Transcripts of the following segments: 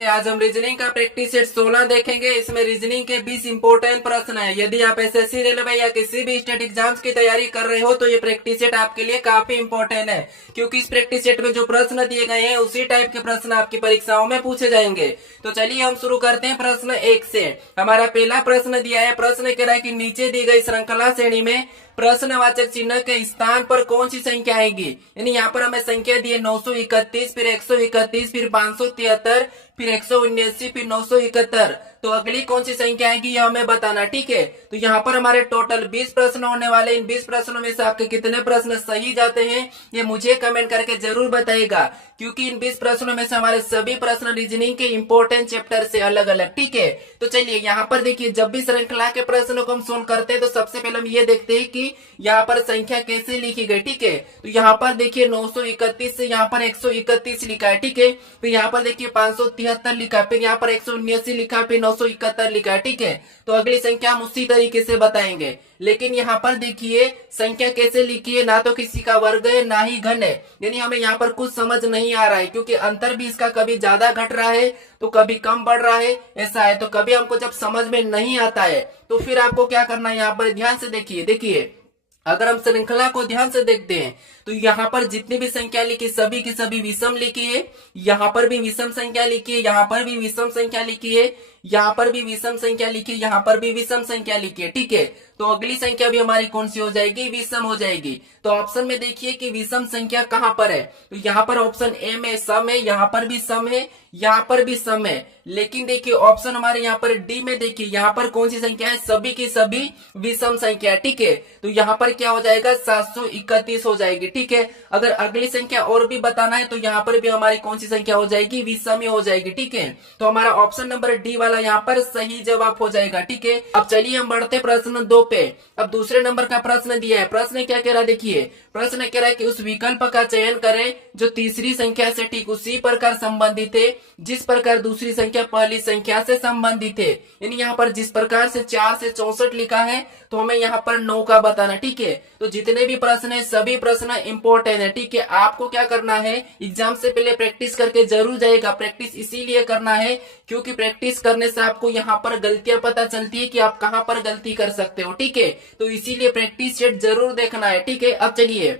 आज हम रीजनिंग का प्रैक्टिस सेट 16 देखेंगे। इसमें रीजनिंग के 20 इंपोर्टेंट प्रश्न है। यदि आप एसएससी रेलवे या किसी भी स्टेट एग्जाम्स की तैयारी कर रहे हो तो ये प्रैक्टिस सेट आपके लिए काफी इंपॉर्टेंट है, क्योंकि इस प्रैक्टिस सेट में जो प्रश्न दिए गए हैं उसी टाइप के प्रश्न आपकी परीक्षाओं में पूछे जाएंगे। तो चलिए हम शुरू करते हैं प्रश्न 1 से। हमारा पहला प्रश्न दिया है। प्रश्न कह रहा है कि नीचे दी गई श्रृंखला श्रेणी में प्रश्नवाचक चिन्ह के स्थान पर कौन सी संख्या आएगी। यानी यहाँ पर हमें संख्या दी है 931, फिर 131, फिर 573, फिर 179, फिर 971। तो अगली कौन सी संख्या आएगी यह हमें बताना, ठीक है। तो यहाँ पर हमारे टोटल 20 प्रश्न होने वाले। इन 20 प्रश्नों में से आपके कितने प्रश्न सही जाते हैं ये मुझे कमेंट करके जरूर बताइएगा, क्योंकि इन 20 प्रश्नों में से हमारे सभी प्रश्न रीजनिंग के इंपॉर्टेंट चैप्टर से अलग अलग, ठीक है। तो चलिए यहाँ पर देखिए, जब भी श्रृंखला के प्रश्नों को हम सोल्व करते हैं तो सबसे पहले हम ये देखते हैं कि यहाँ पर संख्या कैसे लिखी गई, ठीक है। तो यहाँ पर देखिए 931 से यहाँ पर 131 लिखा है, ठीक है। फिर यहाँ पर देखिए 573 लिखा है, फिर यहाँ पर 179 लिखा है, फिर 971 लिखा है, ठीक है। तो अगली संख्या हम उसी तरीके से बताएंगे। लेकिन यहाँ पर देखिए संख्या कैसे लिखी है, ना तो किसी का वर्ग है ना ही घन है। यानी हमें यहाँ पर कुछ समझ नहीं आ रहा है, क्योंकि अंतर भी इसका कभी ज्यादा घट रहा है तो कभी कम बढ़ रहा है, ऐसा है। तो कभी हमको जब समझ में नहीं आता है तो फिर आपको क्या करना है, यहाँ पर ध्यान से देखिए अगर हम श्रृंखला को ध्यान से देखते हैं तो यहाँ पर जितनी भी संख्या लिखी सभी की सभी विषम लिखी है। यहाँ पर भी विषम संख्या लिखी है, यहाँ पर भी विषम संख्या लिखी है, यहाँ पर भी विषम संख्या लिखी, यहाँ पर भी विषम संख्या लिखी है, ठीक है। तो अगली संख्या भी हमारी कौन सी हो जाएगी, विषम हो जाएगी। तो ऑप्शन में देखिए कि विषम संख्या कहाँ पर है। तो यहाँ पर ऑप्शन ए में सम है, यहाँ पर भी सम है, यहाँ पर भी सम है। लेकिन देखिए ऑप्शन हमारे यहाँ पर डी में देखिए, यहाँ पर कौन सी संख्या है, सभी की सभी विषम संख्या, ठीक है। तो यहाँ पर क्या हो जाएगा, 731 हो जाएगी, ठीक है। अगर अगली संख्या और भी बताना है तो यहाँ पर भी हमारी कौन सी संख्या हो जाएगी, विषम ही हो जाएगी, ठीक है। तो हमारा ऑप्शन नंबर डी वाला यहाँ पर सही जवाब हो जाएगा, ठीक है। अब चलिए हम बढ़ते प्रश्न 2 पे। अब दूसरे नंबर का प्रश्न दिया है। प्रश्न क्या कह रहा है, देखिए प्रश्न कह रहा है कि उस विकल्प का चयन करें जो तीसरी संख्या से ठीक उसी प्रकार संबंधित है जिस प्रकार दूसरी संख्या पहली संख्या से संबंधित है। यानी यहाँ पर जिस प्रकार से 4 से 64 लिखा है तो हमें यहाँ पर 9 का बताना, ठीक है। तो जितने भी प्रश्न है सभी प्रश्न इंपॉर्टेंट है, ठीक है। आपको क्या करना है, एग्जाम से पहले प्रैक्टिस करके जरूर जाएगा। प्रैक्टिस इसीलिए करना है क्योंकि प्रैक्टिस करने से आपको यहाँ पर गलतियां पता चलती है कि आप कहाँ पर गलती कर सकते हो, ठीक है। तो इसीलिए प्रैक्टिस सेट जरूर देखना है, ठीक है। अब चलिए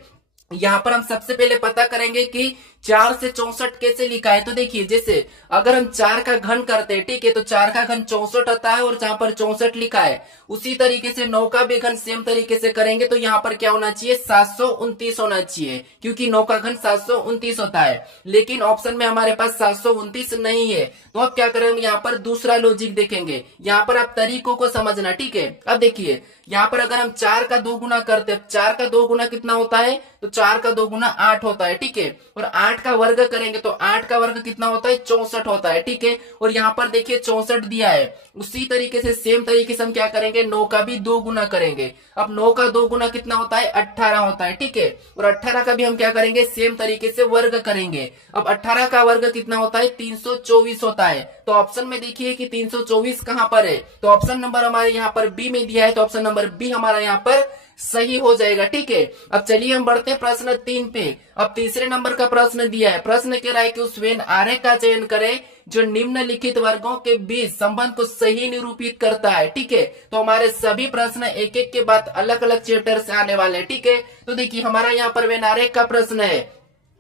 यहाँ पर हम सबसे पहले पता करेंगे कि 4 से 64 कैसे लिखा है। तो देखिए जैसे अगर हम 4 का घन करते हैं, ठीक है, तो 4 का घन 64 होता है और जहां पर 64 लिखा है उसी तरीके से 9 का भी घन सेम तरीके से करेंगे तो यहाँ पर क्या होना चाहिए, 729 होना चाहिए, क्योंकि 9 का घन 729 होता है। लेकिन ऑप्शन में हमारे पास 729 नहीं है। तो अब क्या करेंगे, यहाँ पर दूसरा लॉजिक देखेंगे। यहाँ पर आप तरीकों को समझना, ठीक है। अब देखिए यहाँ पर अगर हम 4 का 2 गुना करते हैं, 4 का 2 गुना कितना होता है, तो 4 का 2 गुना 8 होता है, ठीक है। और 8 का वर्ग करेंगे तो 8 का वर्ग कितना होता है, 64 होता है, ठीक है। और यहाँ पर देखिए 64 दिया है, उसी तरीके से सेम तरीके से हम क्या करेंगे, 9 का भी 2 गुना करेंगे। अब 9 का 2 गुना कितना होता है, 18 होता है, ठीक है। और 18 का भी हम क्या करेंगे, सेम तरीके से वर्ग करेंगे। अब 18 का वर्ग कितना होता है, 324 होता है। तो ऑप्शन में देखिए कि 324 कहाँ पर है, तो ऑप्शन नंबर हमारे यहाँ पर बी में दिया है, तो ऑप्शन नंबर बी हमारा यहाँ पर सही हो जाएगा, ठीक है। अब चलिए हम बढ़ते हैं प्रश्न 3 पे। अब तीसरे नंबर का प्रश्न दिया है। प्रश्न कह रहा है कि उस वेन आरेख का चयन करें जो निम्नलिखित वर्गों के बीच संबंध को सही निरूपित करता है, ठीक है। तो हमारे सभी प्रश्न एक एक के बाद अलग अलग चैप्टर से आने वाले हैं, ठीक है। तो देखिए हमारा यहाँ पर वेन आरेख का प्रश्न है।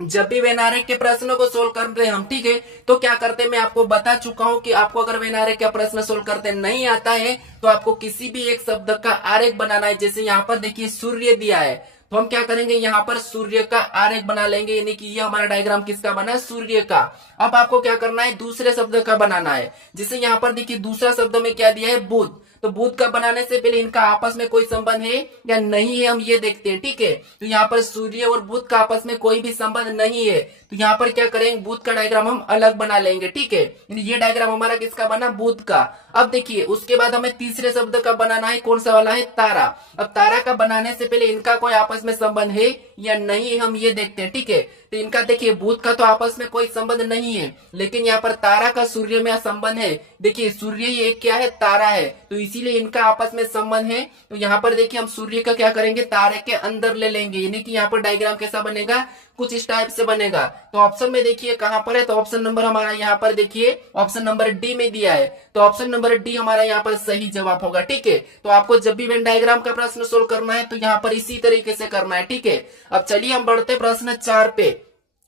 जब भी वेन आरेख के प्रश्नों को सोल्व करते हैं हम, ठीक है, तो क्या करते हैं, मैं आपको बता चुका हूं कि आपको अगर वेन आरेख का प्रश्न सोल्व करते नहीं आता है तो आपको किसी भी एक शब्द का आरेख बनाना है। जैसे यहाँ पर देखिए सूर्य दिया है, तो हम क्या करेंगे, यहाँ पर सूर्य का आरेख बना लेंगे, यानी कि ये हमारा डायग्राम किसका बना है, सूर्य का। अब आपको क्या करना है, दूसरे शब्द का बनाना है। जैसे यहाँ पर देखिए दूसरा शब्द में क्या दिया है, बुध। तो बुध का बनाने से पहले इनका आपस में कोई संबंध है या नहीं है हम ये देखते हैं, ठीक है। तो यहाँ पर सूर्य और बुध का आपस में कोई भी संबंध नहीं है, तो यहाँ पर क्या करेंगे, बुध का डायग्राम हम अलग बना लेंगे, ठीक है। ये डायग्राम हमारा किसका बना, बुध का। अब देखिए उसके बाद हमें तीसरे शब्द का बनाना है, कौन सा वाला है, तारा। अब तारा का बनाने से पहले इनका कोई आपस में संबंध है या नहीं हम ये देखते हैं, ठीक है। तो इनका देखिए बुध का तो आपस में कोई संबंध नहीं है, लेकिन यहाँ पर तारा का सूर्य में संबंध है। देखिए सूर्य ये क्या है, तारा है, तो इसीलिए इनका आपस में संबंध है। तो यहाँ पर देखिए हम सूर्य का क्या करेंगे, तारे के अंदर ले लेंगे, यानी कि यहाँ पर डायग्राम कैसा बनेगा, कुछ इस टाइप से बनेगा। तो ऑप्शन में देखिए कहां पर है, तो ऑप्शन नंबर हमारा यहाँ पर देखिए ऑप्शन नंबर डी में दिया है, तो ऑप्शन नंबर डी हमारा यहाँ पर सही जवाब होगा। ठीक है, तो आपको जब भी वेन डायग्राम का प्रश्न सोल्व करना है तो यहाँ पर इसी तरीके से करना है। ठीक है, अब चलिए हम बढ़ते प्रश्न 4 पे।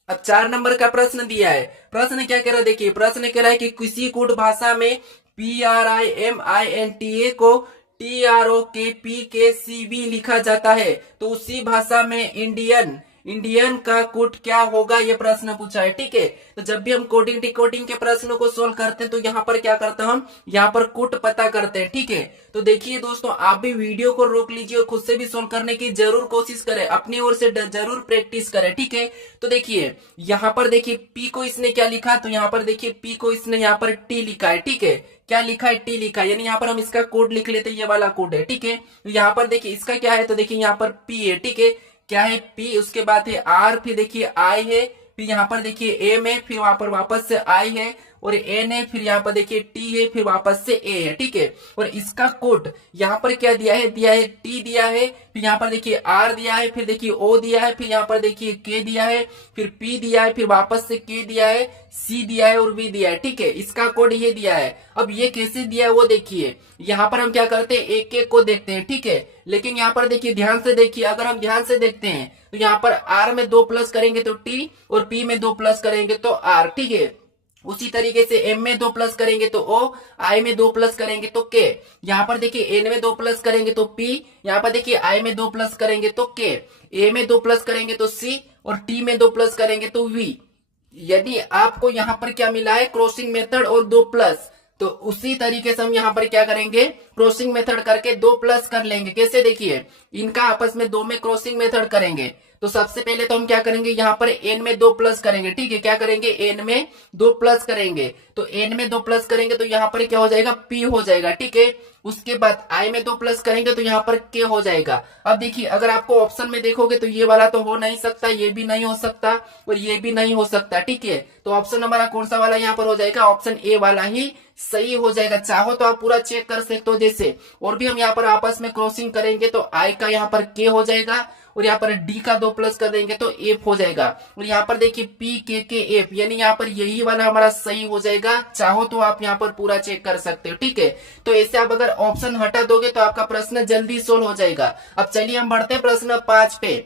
अब 4 नंबर का प्रश्न दिया है। प्रश्न क्या कह रहा है, देखिए प्रश्न कह रहा है कि किसी कूट भाषा में PRIMINTA को TROKPKCB लिखा जाता है, तो उसी भाषा में इंडियन का कूट क्या होगा, ये प्रश्न पूछा है। ठीक है, तो जब भी हम कोडिंग डिकोडिंग के प्रश्नों को सोल्व करते हैं तो यहाँ पर क्या करते हैं, हम यहाँ पर कूट पता करते हैं। ठीक है, तो देखिए दोस्तों, आप भी वीडियो को रोक लीजिए और खुद से भी सोल्व करने की जरूर कोशिश करें, अपनी ओर से जरूर प्रैक्टिस करें। ठीक है, तो देखिए यहाँ पर देखिए पी को इसने क्या लिखा, तो यहाँ पर देखिए पी को इसने यहाँ पर टी लिखा है। ठीक है, क्या लिखा है, टी लिखा है, यानी यहाँ पर हम इसका कोड लिख लेते हैं, ये वाला कोड है। ठीक है, यहाँ पर देखिए इसका क्या है, तो देखिए यहाँ पर पी है। ठीक है, क्या है पी, उसके बाद है आर, फिर देखिए आई है, फिर यहाँ पर देखिए एम है, फिर वहां पर वापस से आई है, और एन है, फिर यहाँ पर देखिए टी है, फिर वापस से ए है। ठीक है, और इसका कोड यहाँ पर क्या दिया है टी दिया है, फिर यहाँ पर देखिए आर दिया है, फिर देखिए ओ दिया है, फिर यहाँ पर देखिए के दिया है, फिर पी दिया है, फिर वापस से के दिया है, सी दिया है और वी दिया है। ठीक है, इसका कोड ये दिया है। अब ये कैसे दिया है वो देखिए, यहाँ पर हम क्या करते हैं, एक एक को देखते हैं। ठीक है, लेकिन यहाँ पर देखिए ध्यान से देखिए, अगर हम ध्यान से देखते हैं तो यहाँ पर आर में 2 प्लस करेंगे तो टी, और पी में 2 प्लस करेंगे तो आर। ठीक है, उसी तरीके से एम में 2 प्लस करेंगे तो ओ, आई में 2 प्लस करेंगे तो के, यहाँ पर देखिए एन में 2 प्लस करेंगे तो पी, यहाँ पर देखिए आई में 2 प्लस करेंगे तो के, ए में 2 प्लस करेंगे तो सी, और टी में 2 प्लस करेंगे तो वी। यदि आपको यहाँ पर क्या मिला है, क्रॉसिंग मेथड और 2 प्लस, तो उसी तरीके से हम यहाँ पर क्या करेंगे, क्रॉसिंग मेथड करके 2 प्लस कर लेंगे। कैसे, देखिए इनका आपस में 2 में क्रॉसिंग मेथड करेंगे, तो सबसे पहले तो हम क्या करेंगे, यहाँ पर एन में 2 प्लस करेंगे। ठीक है, क्या करेंगे, एन में 2 प्लस करेंगे, तो एन में 2 प्लस करेंगे तो यहाँ पर क्या हो जाएगा, पी हो जाएगा। ठीक है, उसके बाद आई में 2 प्लस करेंगे तो यहाँ पर के हो जाएगा। अब देखिए अगर आपको ऑप्शन में देखोगे तो ये वाला तो हो नहीं सकता, ये भी नहीं हो सकता, और ये भी नहीं हो सकता। ठीक है, तो ऑप्शन हमारा कौन सा वाला यहाँ पर हो जाएगा, ऑप्शन ए वाला ही सही हो जाएगा। चाहो तो आप पूरा चेक कर सकते हो, जैसे और भी हम यहाँ पर आपस में क्रॉसिंग करेंगे तो आई का यहाँ पर के हो जाएगा, और यहाँ पर डी का 2 प्लस कर देंगे तो एफ हो जाएगा, और यहाँ पर देखिए पी के एफ, यानी यहाँ पर यही वाला हमारा सही हो जाएगा। चाहो तो आप यहाँ पर पूरा चेक कर सकते हो। ठीक है, तो ऐसे आप अगर ऑप्शन हटा दोगे तो आपका प्रश्न जल्दी सोल्व हो जाएगा। अब चलिए हम बढ़ते हैं प्रश्न 5 पे।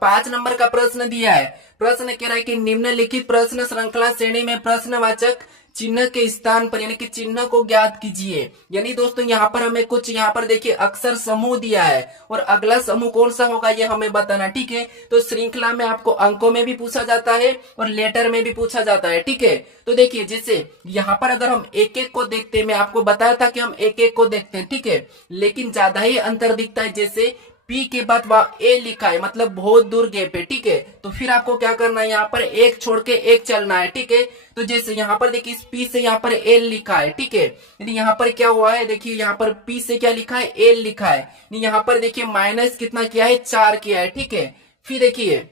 5 नंबर का प्रश्न दिया है। प्रश्न कह रहा है कि निम्नलिखित प्रश्न श्रृंखला श्रेणी में प्रश्नवाचक चिन्ह के स्थान पर यानी कि चिन्ह को ज्ञात कीजिए। यानी दोस्तों यहाँ पर हमें कुछ यहाँ पर देखिए अक्षर समूह दिया है, और अगला समूह कौन सा होगा ये हमें बताना। ठीक है, तो श्रृंखला में आपको अंकों में भी पूछा जाता है और लेटर में भी पूछा जाता है। ठीक है, तो देखिए जैसे यहाँ पर अगर हम एक एक को देखते हैं, मैं आपको बताया था कि हम एक एक को देखते हैं। ठीक है, लेकिन ज्यादा ही अंतर दिखता है। जैसे पी के बाद वहां ए लिखा है, मतलब बहुत दूर गैप है। ठीक है, तो फिर आपको क्या करना है, यहाँ पर एक छोड़ के एक चलना है। ठीक है, तो जैसे यहाँ पर देखिए इस पी से यहाँ पर एल लिखा है। ठीक है, यानी यहाँ पर क्या हुआ है, देखिए यहाँ पर पी से क्या लिखा है, एल लिखा है, यहाँ पर देखिए माइनस कितना किया है, 4 किया है। ठीक है, फिर देखिए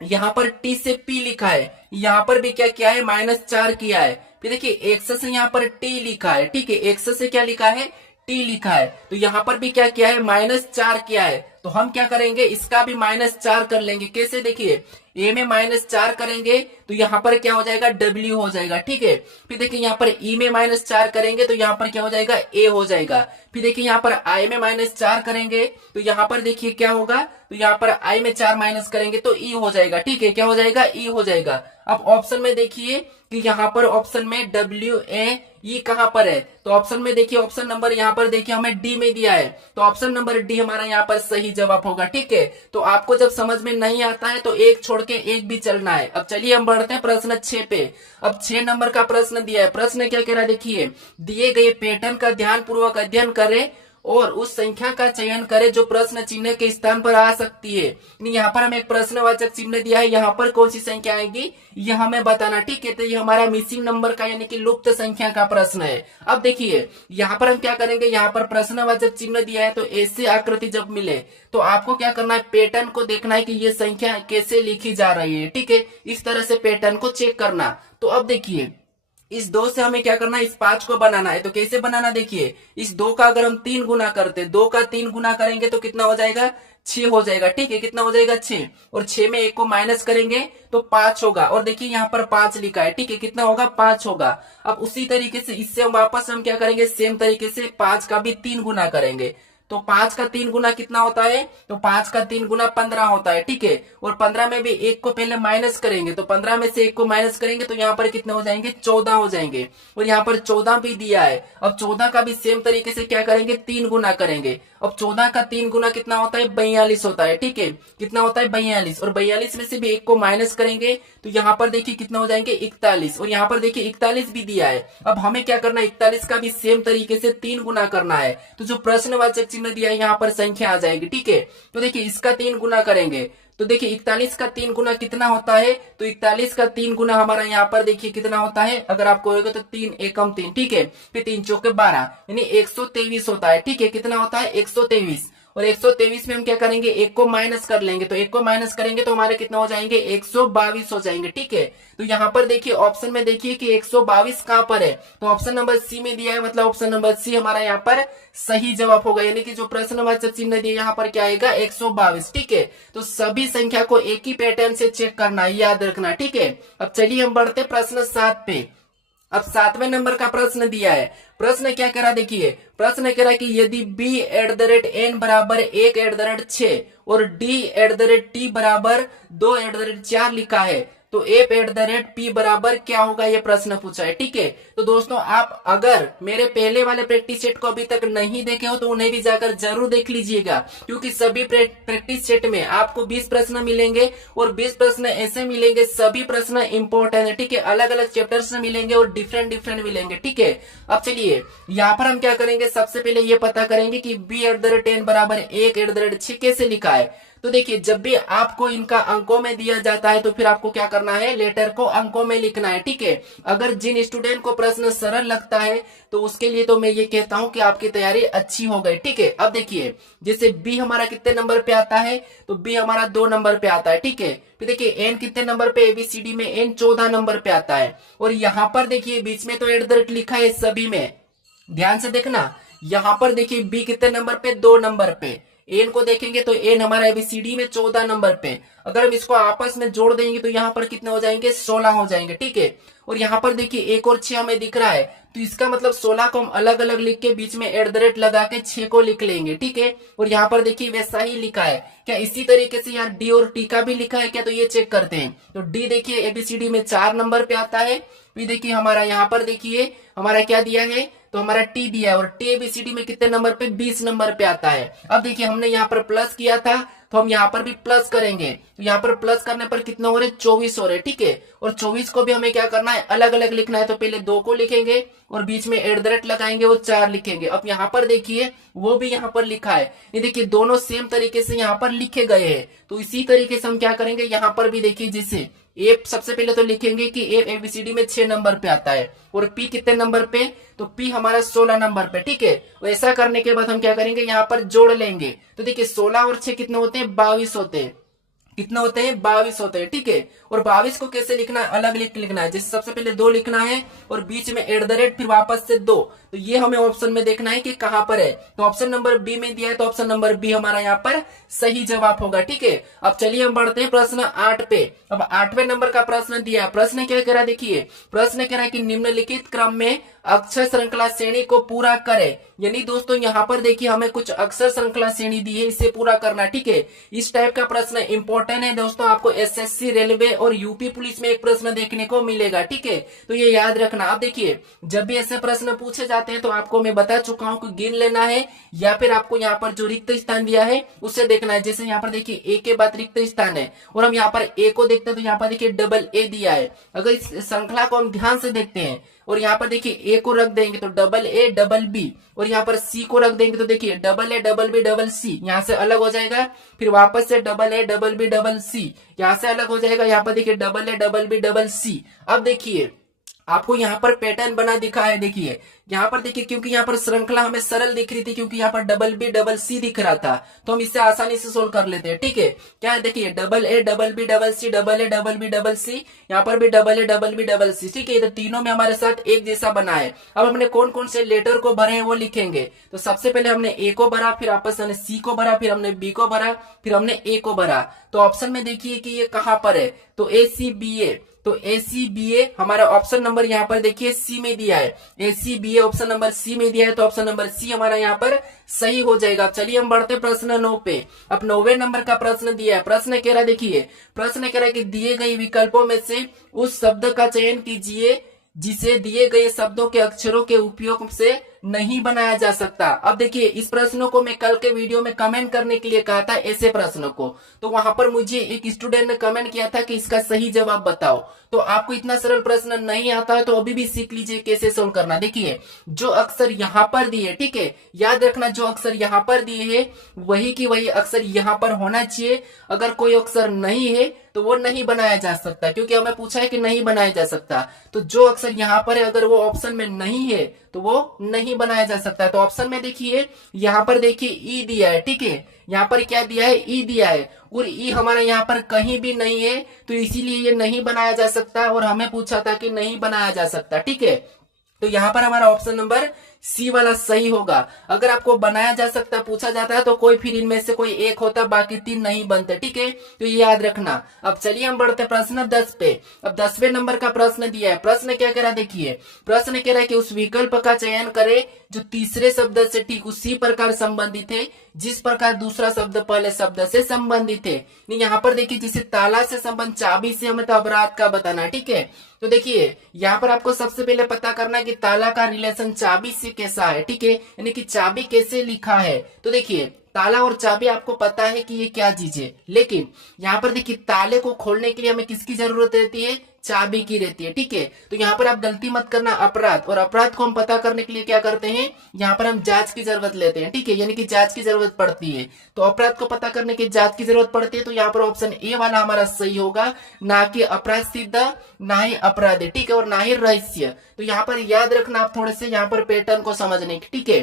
यहाँ पर टी से पी लिखा है, यहाँ पर भी क्या किया है, -4 किया है। फिर देखिए एक्स से यहाँ पर टी लिखा है। ठीक है, एक्स से क्या लिखा है, टी लिखा है, तो यहाँ पर भी क्या किया है, -4 किया है। तो हम क्या करेंगे, इसका भी -4 कर लेंगे। कैसे, देखिए ए में -4 करेंगे तो यहाँ पर क्या हो जाएगा, W हो जाएगा। ठीक है, फिर देखिए यहाँ पर ई में -4 करेंगे तो यहाँ पर क्या हो जाएगा, ए हो जाएगा। फिर देखिए यहाँ पर आई में -4 करेंगे तो यहाँ पर देखिए क्या होगा, तो यहाँ पर आई में 4 माइनस करेंगे तो ई हो जाएगा। ठीक है, क्या हो जाएगा, ई हो जाएगा। अब ऑप्शन में देखिए कि यहाँ पर ऑप्शन में WAE कहाँ पर है, तो ऑप्शन में देखिए ऑप्शन नंबर यहाँ पर देखिए हमें डी में दिया है, तो ऑप्शन नंबर डी हमारा यहाँ पर सही जवाब होगा। ठीक है, तो आपको जब समझ में नहीं आता है तो एक छोड़ के एक भी चलना है। अब चलिए हम बढ़ते हैं प्रश्न 6 पे। अब 6 नंबर का प्रश्न दिया है। प्रश्न क्या कह रहा है, देखिए दिए गए पैटर्न का ध्यान पूर्वक अध्ययन करें और उस संख्या का चयन करें जो प्रश्न चिन्ह के स्थान पर आ सकती है। यहाँ पर हमें एक प्रश्नवाचक चिन्ह दिया है, यहाँ पर कौन सी संख्या आएगी यह हमें बताना। ठीक है, तो ये हमारा मिसिंग नंबर का यानी कि लुप्त संख्या का प्रश्न है। अब देखिए यहाँ पर हम क्या करेंगे, यहाँ पर प्रश्नवाचक चिन्ह दिया है तो ऐसे आकृति जब मिले तो आपको क्या करना है, पैटर्न को देखना है कि ये संख्या कैसे लिखी जा रही है। ठीक है, इस तरह से पैटर्न को चेक करना। तो अब देखिए इस 2 से हमें क्या करना है, इस 5 को बनाना है। तो कैसे बनाना, देखिए इस 2 का अगर हम 3 गुना करते, 2 का 3 गुना करेंगे तो कितना हो जाएगा, 6 हो जाएगा। ठीक है, कितना हो जाएगा, 6। और 6 में 1 को माइनस करेंगे तो 5 होगा। और देखिए यहाँ पर 5 लिखा है। ठीक है, कितना होगा, 5 होगा। अब उसी तरीके से इससे हम वापस हम क्या करेंगे, सेम तरीके से 5 का भी 3 गुना करेंगे। तो 5 का 3 गुना कितना होता है, तो 5 का 3 गुना 15 होता है। ठीक है, और 15 में भी 1 को पहले माइनस करेंगे, तो 15 में से 1 को माइनस करेंगे तो यहाँ पर कितने हो जाएंगे, 14 हो जाएंगे। और यहाँ पर 14 भी दिया है। अब 14 का भी सेम तरीके से क्या करेंगे, 3 गुना करेंगे। अब 14 का 3 गुना कितना होता है, 42 होता है। ठीक है, कितना होता है, 42। और 42 में से भी 1 को माइनस करेंगे तो यहाँ पर देखिए कितना हो जाएंगे, 41। और यहाँ पर देखिए 41 भी दिया है। अब हमें क्या करना है, 41 का भी सेम तरीके से 3 गुना करना है। तो जो प्रश्नवाचक चिन्ह दिया है यहाँ पर संख्या आ जाएगी। ठीक है, तो देखिए इसका 3 गुना करेंगे तो देखिए 41 का 3 गुना कितना होता है, तो 41 का 3 गुना हमारा यहाँ पर देखिए कितना होता है, अगर आपको होगा तो 3 एकम 3। ठीक है, फिर 3 चौके 12 यानी 123 होता है। ठीक है, कितना होता है, 123। और 123 में हम क्या करेंगे, 1 को माइनस कर लेंगे। तो 1 को माइनस करेंगे तो हमारे कितना हो जाएंगे, 122 हो जाएंगे। ठीक है, तो यहाँ पर देखिए ऑप्शन में देखिए कि 122 कहां पर है, तो ऑप्शन नंबर सी में दिया है। मतलब ऑप्शन नंबर सी हमारा यहाँ पर सही जवाब होगा। यानी कि जो प्रश्नवाचक चिन्ह दिया यहाँ पर क्या आएगा, 122। ठीक है, तो सभी संख्या को एक ही पैटर्न से चेक करना है, याद रखना। ठीक है, अब चलिए हम बढ़ते प्रश्न 7 पे। अब 7वें नंबर का प्रश्न दिया है। प्रश्न क्या कह रहा, देखिए प्रश्न कह रहा है कि यदि b@n बराबर 1/6 और d@t बराबर 2/4 लिखा है तो f@p बराबर क्या होगा, ये प्रश्न पूछा है। ठीक है, तो दोस्तों आप अगर मेरे पहले वाले प्रैक्टिस सेट को अभी तक नहीं देखे हो तो उन्हें भी जाकर जरूर देख लीजिएगा, क्योंकि सभी प्रैक्टिस सेट में आपको 20 प्रश्न मिलेंगे और 20 प्रश्न ऐसे मिलेंगे, सभी प्रश्न इंपॉर्टेंट है। ठीक है, अलग अलग चैप्टर्स में मिलेंगे और डिफरेंट मिलेंगे। ठीक है, अब चलिए यहाँ पर हम क्या करेंगे, सबसे पहले ये पता करेंगे कि b@n बराबर 1/6 कैसे लिखा है। तो देखिए जब भी आपको इनका अंकों में दिया जाता है तो फिर आपको क्या करना है, लेटर को अंकों में लिखना है। ठीक है, अगर जिन स्टूडेंट को प्रश्न सरल लगता है तो उसके लिए तो मैं ये कहता हूं कि आपकी तैयारी अच्छी हो गई। ठीक है, अब देखिए जैसे बी हमारा कितने नंबर पे आता है, तो बी हमारा 2 नंबर पे आता है। ठीक है, फिर देखिए एन कितने नंबर पे, एबीसीडी में एन 14 नंबर पे आता है। और यहाँ पर देखिए बीच में तो @ लिखा है सभी में, ध्यान से देखना। यहाँ पर देखिए बी कितने नंबर पे, 2 नंबर पे। एन को देखेंगे तो एन हमारा एबीसीडी में 14 नंबर पे। अगर हम इसको आपस में जोड़ देंगे तो यहाँ पर कितने हो जाएंगे, 16 हो जाएंगे। ठीक है, और यहाँ पर देखिए 1 और 6 हमें दिख रहा है, तो इसका मतलब 16 को हम अलग अलग लिख के बीच में @ लगा के 6 को लिख लेंगे। ठीक है, और यहाँ पर देखिए वैसा ही लिखा है क्या, इसी तरीके से यहाँ डी और टी का भी लिखा है क्या, तो ये चेक करते हैं। तो डी देखिए एबीसीडी में 4 नंबर पे आता है। फिर देखिए हमारा यहाँ पर देखिए हमारा क्या दिया है, तो हमारा टी दिया है, और टी एबीसीडी में कितने नंबर पे, 20 नंबर पे आता है। अब देखिए हमने यहाँ पर प्लस किया था तो हम यहाँ पर भी प्लस करेंगे, तो यहाँ पर प्लस करने पर कितना हो रहे, 24 हो रहे। ठीक है, और 24 को भी हमें क्या करना है, अलग अलग लिखना है। तो पहले 2 को लिखेंगे और बीच में @ लगाएंगे और 4 लिखेंगे। अब यहाँ पर देखिए वो भी यहाँ पर लिखा है, ये देखिए दोनों सेम तरीके से यहाँ पर लिखे गए हैं। तो इसी तरीके से हम क्या करेंगे, यहाँ पर भी देखिए जैसे ए सबसे पहले तो लिखेंगे कि ए एबीसीडी में 6 नंबर पे आता है, और पी कितने नंबर पे, तो पी हमारा 16 नंबर पे। ठीक है, ऐसा करने के बाद हम क्या करेंगे, यहाँ पर जोड़ लेंगे। तो देखिए 16 और 6 कितने होते हैं, 22 होते हैं। कितना होते हैं, 22 होते हैं। ठीक है, और 22 को कैसे लिखना है, अलग लिखना है। जैसे सबसे पहले 2 लिखना है और बीच में @ फिर वापस से 2। तो ये हमें ऑप्शन में देखना है कि कहां पर है। तो ऑप्शन नंबर बी में दिया है, तो ऑप्शन नंबर बी हमारा यहाँ पर सही जवाब होगा। ठीक है, अब चलिए हम बढ़ते हैं प्रश्न 8 पे। अब 8वें नंबर का प्रश्न दिया है। प्रश्न क्या कह रहा है, देखिए प्रश्न कह रहा है कि निम्नलिखित क्रम में अक्षर श्रृंखला श्रेणी को पूरा करे। यानी दोस्तों यहाँ पर देखिए हमें कुछ अक्षर श्रृंखला श्रेणी दी है, इसे पूरा करना। ठीक है, इस टाइप का प्रश्न इंपॉर्टेंट है दोस्तों, आपको एसएससी, रेलवे और यूपी पुलिस में एक प्रश्न देखने को मिलेगा। ठीक है, तो ये याद रखना। आप देखिए जब भी ऐसे प्रश्न पूछे जाते हैं तो आपको मैं बता चुका हूं कि गिन लेना है, या फिर आपको यहाँ पर जो रिक्त स्थान दिया है उसे देखना है। जैसे यहाँ पर देखिए ए के बाद रिक्त स्थान है और हम यहाँ पर ए को देखते हैं तो यहाँ पर देखिए AA दिया है। अगर इस श्रृंखला को हम ध्यान से देखते हैं और यहाँ पर देखिए ए को रख देंगे तो AA और यहाँ पर सी को रख देंगे तो देखिए AA यहाँ से अलग हो जाएगा। फिर वापस से AA C यहाँ से अलग हो जाएगा। यहाँ पर देखिए AA C। अब देखिए आपको यहाँ पर पैटर्न बना दिखा है, देखिए यहाँ पर देखिए, क्योंकि यहाँ पर श्रृंखला हमें सरल दिख रही थी, क्योंकि यहाँ पर डबल बी डबल सी दिख रहा था, तो हम इससे आसानी से सोल्व कर लेते हैं। ठीक है, क्या है देखिए, double A double B double C, double A double B double C, यहाँ पर भी double A double B double C. ठीक है, तो तीनों में हमारे साथ एक जैसा बना है। अब हमने कौन कौन से लेटर को भरे हैं वो लिखेंगे। तो सबसे पहले हमने ए को भरा, फिर आपस में सी को भरा, फिर हमने बी को भरा, फिर हमने ए को भरा। तो ऑप्शन में देखिए कि ये कहां पर है, तो ए सी बी ए, तो ए सी बी ए हमारा ऑप्शन नंबर यहाँ पर देखिए सी में दिया है, A C B A option number C में दिया है, तो ऑप्शन नंबर सी हमारा यहाँ पर सही हो जाएगा। चलिए हम बढ़ते प्रश्न 9 पे। अब 9वें नंबर का प्रश्न दिया है। प्रश्न कह रहा है, देखिए प्रश्न कह रहा है कि दिए गए विकल्पों में से उस शब्द का चयन कीजिए जिसे दिए गए शब्दों के अक्षरों के उपयोग से नहीं बनाया जा सकता। अब देखिए, इस प्रश्नों को मैं कल के वीडियो में कमेंट करने के लिए कहा था, ऐसे प्रश्नों को, तो वहां पर मुझे एक स्टूडेंट ने कमेंट किया था कि इसका सही जवाब बताओ। तो आपको इतना सरल प्रश्न नहीं आता है तो अभी भी सीख लीजिए कैसे सोल्व करना। देखिए, जो अक्षर यहाँ पर दिए, ठीक है, याद रखना जो अक्षर यहाँ पर दिए है वही की वही अक्षर यहाँ पर होना चाहिए। अगर कोई अक्षर नहीं है तो वो नहीं बनाया जा सकता, क्योंकि हमें पूछा है कि नहीं बनाया जा सकता। तो जो अक्षर यहाँ पर है अगर वो ऑप्शन में नहीं है तो वो नहीं बनाया जा सकता है। तो ऑप्शन में देखिए, यहाँ पर देखिए ई दिया है, ठीक है, यहाँ पर क्या दिया है, ई दिया है, और ई हमारा यहाँ पर कहीं भी नहीं है, तो इसीलिए ये नहीं बनाया जा सकता, और हमें पूछा था कि नहीं बनाया जा सकता। ठीक है, तो यहाँ पर हमारा ऑप्शन नंबर सी वाला सही होगा। अगर आपको बनाया जा सकता पूछा जाता है तो कोई फिर इनमें से कोई एक होता, बाकी 3 नहीं बनते। ठीक है, तो ये याद रखना। अब चलिए हम बढ़ते प्रश्न 10 पे। अब 10वें नंबर का प्रश्न दिया है। प्रश्न क्या कह रहा है, देखिए प्रश्न कह रहा है कि उस विकल्प का चयन करें जो तीसरे शब्द से ठीक उसी प्रकार संबंधित है जिस प्रकार दूसरा शब्द पहले शब्द से संबंधित है। यहाँ पर देखिए, जिसे ताला से संबंध चाबी से हमें तो अपराध का बताना है। ठीक है, तो देखिए यहाँ पर आपको सबसे पहले पता करना है कि ताला का रिलेशन चाबी से कैसा है। ठीक है, यानी कि चाबी कैसे लिखा है। तो देखिए, ताला और चाबी आपको पता है कि ये क्या चीज है, लेकिन यहाँ पर देखिए ताले को खोलने के लिए हमें किसकी जरूरत रहती है, चाबी की रहती है। ठीक है, तो यहाँ पर आप गलती मत करना, अपराध, और अपराध को हम पता करने के लिए क्या करते हैं, यहाँ पर हम जांच की जरूरत लेते हैं। ठीक है, यानी कि जांच की जरूरत पड़ती है। तो अपराध को पता करने की जांच की जरूरत पड़ती है, तो यहाँ पर ऑप्शन ए वाला हमारा सही होगा, ना कि अपराध सिद्ध, ना ही अपराध, ठीक है, और ना ही रहस्य। तो यहाँ पर याद रखना आप थोड़े से यहाँ पर पैटर्न को समझने की। ठीक है,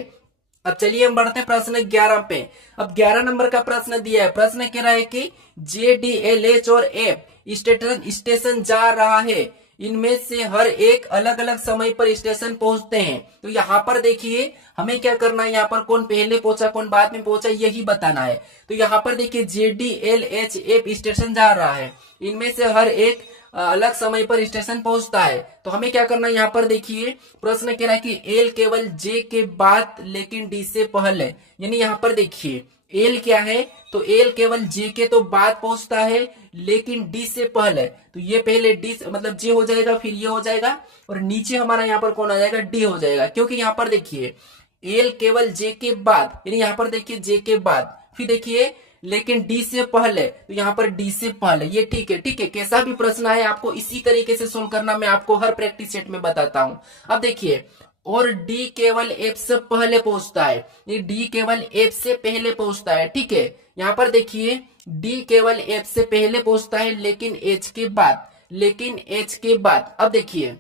अब चलिए हम बढ़ते हैं प्रश्न 11 पे। अब 11 नंबर का प्रश्न दिया है। प्रश्न कह रहा है कि JDLH और F स्टेशन जा रहा है, इनमें से हर एक अलग अलग समय पर स्टेशन पहुंचते हैं। तो यहाँ पर देखिए हमें क्या करना है, यहाँ पर कौन पहले पहुंचा कौन बाद में पहुंचा यही बताना है। तो यहाँ पर देखिए JDLH स्टेशन जा रहा है, इनमें से हर एक अलग समय पर स्टेशन पहुंचता है। तो हमें क्या करना है, यहाँ पर देखिए प्रश्न कह रहा है कि एल केवल जे के बाद लेकिन डी से पहले। यानी यहाँ पर देखिए एल क्या है, तो एल केवल जे के तो बाद पहुंचता है लेकिन डी से पहले। तो ये पहले डी मतलब जे हो जाएगा, फिर ये हो जाएगा, और नीचे हमारा यहाँ पर कौन आ जाएगा, डी हो जाएगा। क्योंकि यहाँ पर देखिए एल केवल जे के बाद, यानी यहाँ पर देखिए जे के बाद, फिर देखिए लेकिन डी से पहले, तो यहाँ पर डी से पहले, ये ठीक है। ठीक है, कैसा भी प्रश्न आए आपको इसी तरीके से सोल्व करना, मैं आपको हर प्रैक्टिस सेट में बताता हूं। अब देखिए, और डी केवल एफ से पहले पहुंचता है, ये डी केवल एफ से पहले पहुंचता है। ठीक है, यहाँ पर देखिए डी केवल एफ से पहले पहुंचता है लेकिन एच के बाद, लेकिन एच के बाद। अब देखिए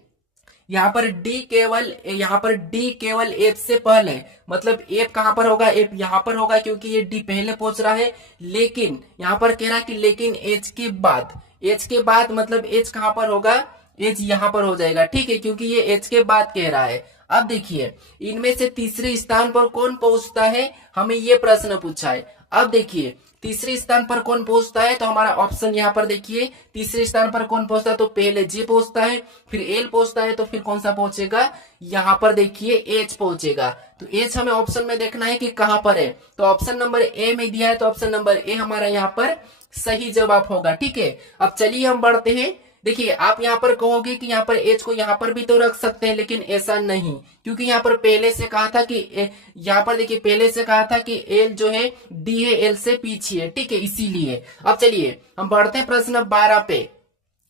यहाँ पर डी केवल एफ से पहले, मतलब एफ कहां पर होगा, एफ यहाँ पर होगा क्योंकि ये डी पहले पहुंच रहा है। लेकिन यहाँ पर कह रहा है कि लेकिन एच के बाद, एच के बाद मतलब एच कहां पर होगा, एच यहाँ पर हो जाएगा। ठीक है, क्योंकि ये एच के बाद कह रहा है। अब देखिए इनमें से तीसरे स्थान पर कौन पहुंचता है, हमें ये प्रश्न पूछा है। अब देखिए तीसरे स्थान पर कौन पहुंचता है, तो हमारा ऑप्शन यहाँ पर देखिए, तीसरे स्थान पर कौन पहुंचता है, तो पहले जे पहुंचता है, फिर एल पहुंचता है, तो फिर कौन सा पहुंचेगा, यहाँ पर देखिए एच पहुंचेगा। तो एच हमें ऑप्शन में देखना है कि कहां पर है, तो ऑप्शन नंबर ए में दिया है, तो ऑप्शन नंबर ए हमारा यहाँ पर सही जवाब होगा। ठीक है, अब चलिए हम बढ़ते हैं। देखिए आप यहाँ पर कहोगे कि यहाँ पर एच को यहाँ पर भी तो रख सकते हैं, लेकिन ऐसा नहीं, क्योंकि यहाँ पर पहले से कहा था कि यहाँ पर देखिए पहले से कहा था कि एल जो है डी है एल से पीछे है। ठीक है, इसीलिए। अब चलिए हम बढ़ते हैं प्रश्न 12 पे।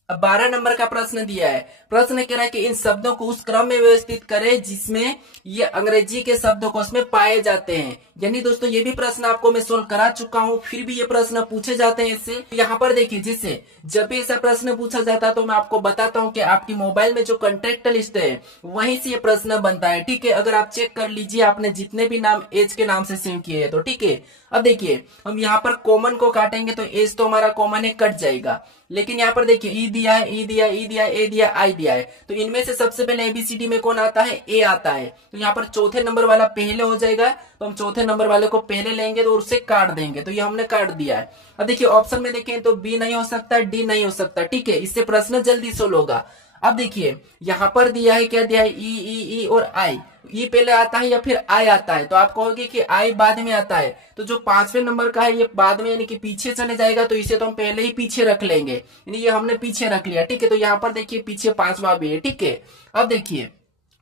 अब 12 नंबर का प्रश्न दिया है। प्रश्न कह रहा है कि इन शब्दों को उस क्रम में व्यवस्थित करें जिसमें ये अंग्रेजी के शब्दकोश में पाए जाते हैं। यानी दोस्तों ये भी प्रश्न आपको मैं सोल्व करा चुका हूं, फिर भी ये प्रश्न पूछे जाते हैं इससे। यहाँ पर देखिए, जिससे जब भी ऐसा प्रश्न पूछा जाता है तो मैं आपको बताता हूँ कि आपकी मोबाइल में जो कॉन्टेक्ट लिस्ट है वहीं से ये प्रश्न बनता है। ठीक है, अगर आप चेक कर लीजिए आपने जितने भी नाम एज के नाम से सेव किए हैं तो। ठीक है, अब देखिए हम यहाँ पर कॉमन को काटेंगे तो एज तो हमारा कॉमन है, कट जाएगा। लेकिन यहाँ पर देखिए ई दिया है, ई दिया, ई दिया, ए दिया, आई दिया है, तो इनमें से सबसे पहले एबीसीडी में कौन आता है? ए आता है। तो यहाँ पर चौथे नंबर वाला पहले हो जाएगा, तो हम चौथे नंबर वाले को पहले लेंगे तो उससे काट देंगे, तो ये हमने काट दिया है। अब देखिए ऑप्शन में देखें तो बी नहीं हो सकता, डी नहीं हो सकता। ठीक है, इससे प्रश्न जल्दी सोल्व होगा। अब देखिए यहाँ पर दिया है, क्या दिया है? ई ई ई और आई। ई पहले आता है या फिर आई आता है? तो आप कहोगे कि आई बाद में आता है, तो जो 5वें नंबर का है ये बाद में यानी कि पीछे चले जाएगा, तो इसे तो हम पहले ही पीछे रख लेंगे, यानी ये हमने पीछे रख लिया। ठीक है, तो यहाँ पर देखिए पीछे 5वां भी है। ठीक है, अब देखिए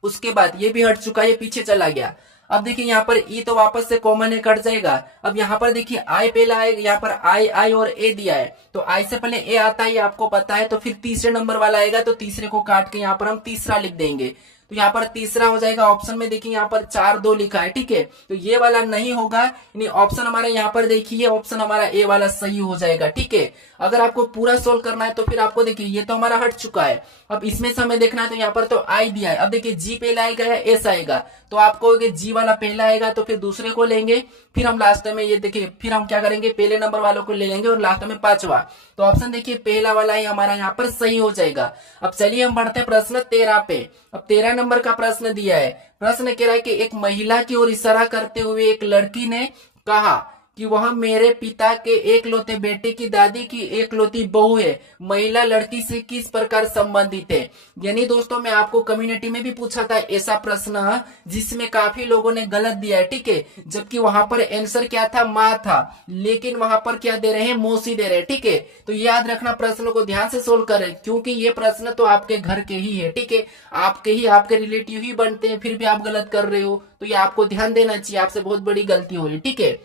उसके बाद ये भी हट चुका है, ये पीछे चला गया। अब देखिए यहाँ पर ई तो वापस से कॉमन है, कट जाएगा। अब यहाँ पर देखिए आई पहला आएगा, यहाँ पर आई, आई और ए दिया है, तो आई से पहले ए आता है, ये आपको पता है। तो फिर तीसरे नंबर वाला आएगा, तो तीसरे को काट के यहाँ पर हम तीसरा लिख देंगे, तो यहाँ पर तीसरा हो जाएगा। ऑप्शन में देखिए यहाँ पर 4-2 लिखा है। ठीक है, तो ये वाला नहीं होगा, यानी ऑप्शन हमारा यहाँ पर देखिए ऑप्शन हमारा ए वाला सही हो जाएगा। ठीक है, अगर आपको पूरा सोल्व करना है तो फिर आपको देखिए ये तो हमारा हट चुका है। अब इसमें से हमें देखना है, तो यहाँ पर तो आई दिया है। अब देखिए जी पहला आएगा या एस आएगा, तो आप कहोगे जी वाला पहला आएगा, तो फिर दूसरे को लेंगे, फिर हम लास्ट में ये देखिए फिर हम क्या करेंगे, पहले नंबर वालों को ले लेंगे और लास्ट में 5वां। तो ऑप्शन देखिए पहला वाला ही हमारा यहाँ पर सही हो जाएगा। अब चलिए हम बढ़ते हैं प्रश्न 13 पे। अब 13 नंबर का प्रश्न दिया है। प्रश्न कह रहा है कि एक महिला की ओर इशारा करते हुए एक लड़की ने कहा कि वह मेरे पिता के एकलौते बेटे की दादी की एकलौती बहू है। महिला लड़की से किस प्रकार संबंधित है? यानी दोस्तों मैं आपको कम्युनिटी में भी पूछा था ऐसा प्रश्न, जिसमें काफी लोगों ने गलत दिया है। ठीक है, जबकि वहां पर आंसर क्या था? माँ था, लेकिन वहां पर क्या दे रहे हैं? मौसी दे रहे हैं। ठीक है, तो याद रखना, प्रश्न को ध्यान से सोल्व करें, क्योंकि ये प्रश्न तो आपके घर के ही है। ठीक है, आपके रिलेटिव ही बनते हैं, फिर भी आप गलत कर रहे हो, तो ये आपको ध्यान देना चाहिए, आपसे बहुत बड़ी गलती हो रही है। ठीक है,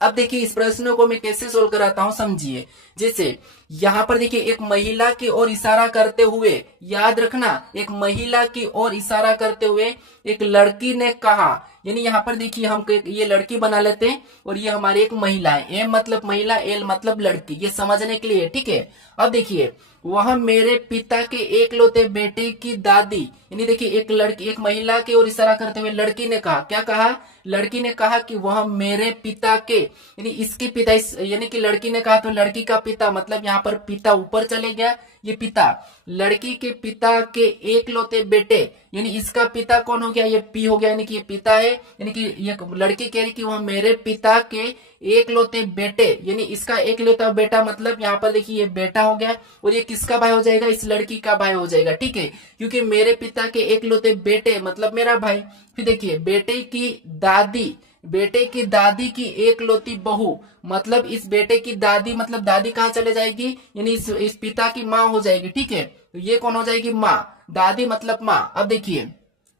अब देखिए इस प्रश्न को मैं कैसे सोल्व कराता हूं, समझिए। जैसे यहाँ पर देखिए एक महिला की ओर इशारा करते हुए, याद रखना, एक महिला की ओर इशारा करते हुए एक लड़की ने कहा, यानी यहाँ पर देखिए हम ये लड़की बना लेते हैं और ये हमारी एक महिला है। एम मतलब महिला, एल मतलब लड़की, ये समझने के लिए। ठीक है, अब देखिए वह मेरे पिता के एकलौते बेटे की दादी, यानी देखिए एक लड़की, एक महिला की ओर इशारा करते हुए लड़की ने कहा, क्या कहा? लड़की ने कहा कि वह मेरे पिता के, यानी इसके पिता, यानी कि लड़की ने कहा तो लड़की का पिता, मतलब यहाँ पर पिता ऊपर चले गया, ये पिता, लड़की के पिता के एकलौते बेटे, यानी इसका पिता कौन हो गया? ये पी हो गया, यानी कि ये पिता है, यानी कि ये लड़की कह रही कि वह मेरे पिता के एकलौते बेटे, यानी इसका एकलौता बेटा, मतलब यहाँ पर देखिए ये बेटा हो गया, और ये किसका भाई हो जाएगा? इस लड़की का भाई हो जाएगा। ठीक है, क्योंकि मेरे पिता के एकलौते बेटे मतलब मेरा भाई। फिर देखिए बेटे की दादी, बेटे की दादी की एकलौती बहू, मतलब इस बेटे की दादी, मतलब दादी कहाँ चले जाएगी? यानी इस पिता की माँ हो जाएगी। ठीक है, तो ये कौन हो जाएगी? माँ। दादी मतलब माँ। अब देखिए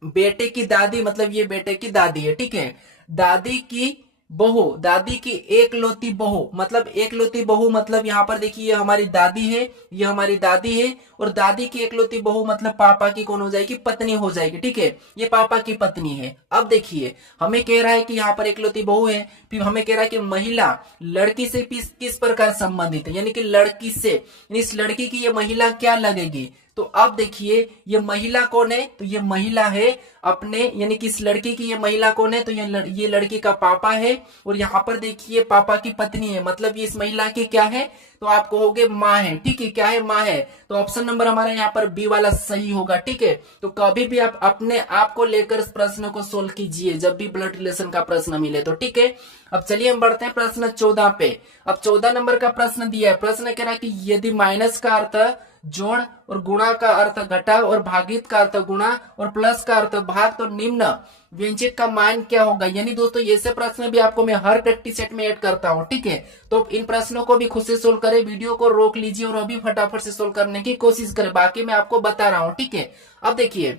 बेटे की दादी मतलब ये बेटे की दादी है। ठीक है, दादी की बहू, दादी की एकलौती बहू, मतलब एकलौती बहू मतलब यहाँ पर देखिए ये हमारी दादी है, ये हमारी दादी है, और दादी की एकलौती बहू मतलब पापा की कौन हो जाएगी? पत्नी हो जाएगी। ठीक है, ये पापा की पत्नी है। अब देखिए हमें कह रहा है कि यहाँ पर एकलौती बहू है, फिर हमें कह रहा है कि महिला लड़की से किस प्रकार संबंधित है, यानी कि लड़की से, इस लड़की की ये महिला क्या लगेगी? तो अब देखिए ये महिला कौन है? तो ये महिला है अपने, यानी कि इस लड़की की ये महिला कौन है? तो ये लड़की का पापा है, और यहाँ पर देखिए पापा की पत्नी है, मतलब ये इस महिला की क्या है? तो आप कहोगे माँ है। ठीक है, क्या है? माँ है। तो ऑप्शन नंबर हमारा यहाँ पर बी वाला सही होगा। ठीक है, तो कभी भी आप अपने आप को लेकर इस प्रश्न को सोल्व कीजिए जब भी ब्लड रिलेशन का प्रश्न मिले तो। ठीक है, अब चलिए हम बढ़ते हैं प्रश्न 14 पे। अब 14 नंबर का प्रश्न दिया है। प्रश्न कह रहा है कि यदि माइनस का अर्थ जोड़ और गुणा का अर्थ घटा और भागित का अर्थ गुणा और प्लस का अर्थ भाग, तो निम्न व्यंजक का मान क्या होगा? यानी दोस्तों ऐसे प्रश्न भी आपको मैं हर प्रैक्टिस सेट में ऐड करता हूं। ठीक है, तो इन प्रश्नों को भी खुद से सोल्व करें, वीडियो को रोक लीजिए और अभी फटाफट से सोल्व करने की कोशिश करें, बाकी मैं आपको बता रहा हूं। ठीक है, अब देखिए